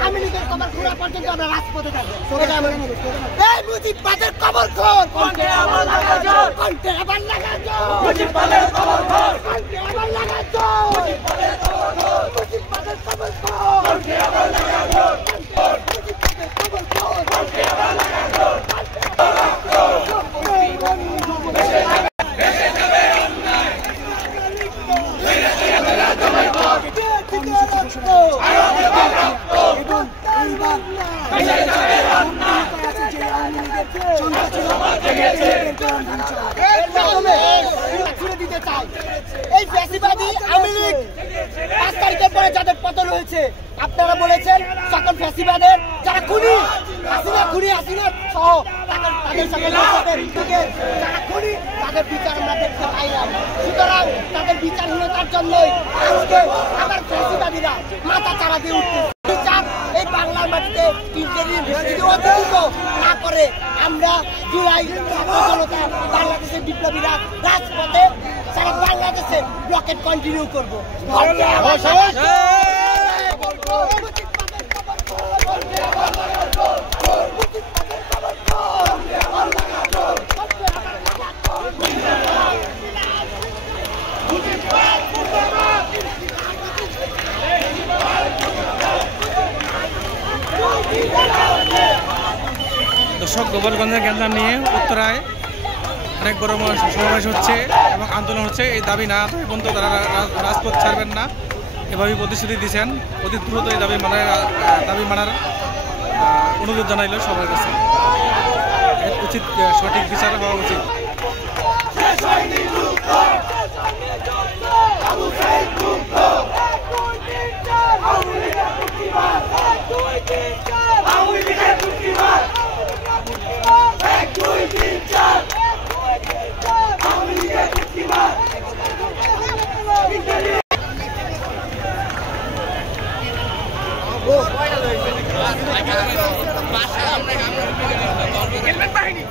আওয়ামী লীগের কবর খোঁড়া পর্যন্ত আমরা রাজপথে থাকবো। এই মুজিববাদের কবর খোর, কণ্ঠে আবার লাগা জোর, কণ্ঠে আবার লাগা জোর, মুজিববাদের কবর খোর, কণ্ঠে আবার লাগা জোর, মুজিববাদের কবর খোর, মুজিববাদের কবর খোর, কণ্ঠে আবার লাগা জোর, মুজিববাদের কবর খোর, কণ্ঠে আবার লাগা জোর। ভেসে যাবে অন্যায়, আরো দেবে রক্ত, ভেসে যাবে অন্যায়, সমাজ জেগেছে, ছুড়ে দিতে চাই। এই ফ্যাসিবাদী আওয়ামী লীগ 5 তারিখের পরে যাদের পতন হয়েছে, আপনারা বলেছেন সকল ফ্যাসিবাদের যারা খুনি, হাসিনা সহ তাদের সকল যারা খুনি তাদের বিচার আমরা দেখতে পাইলাম। সুতরাং তাদের বিচারহীনতার জন্যই আজকে আবার ফ্যাসিবাদীরা মাথা চারা দিয়ে উঠছে। বিচার এই বাংলার মাটিতে অতিরিক্ত না করে আমরা জুলাই জনতা বাংলাদেশের বিপ্লবীরা রাজপথে সারা বাংলাদেশে ব্লকেট কন্টিনিউ করবো। দর্শক, গোপালগঞ্জের কেন্দ্র নিয়ে উত্তরায় অনেক বড় সমাবেশ হচ্ছে এবং আন্দোলন হচ্ছে। এই দাবি না পর্যন্ত তারা রাজপথ ছাড়বেন না, এভাবেই প্রতিশ্রুতি দিচ্ছেন। অতি দ্রুত এই দাবি মানার অনুরোধ জানাইল সবার কাছে। উচিত সঠিক বিচার হওয়া উচিত। বাহিনী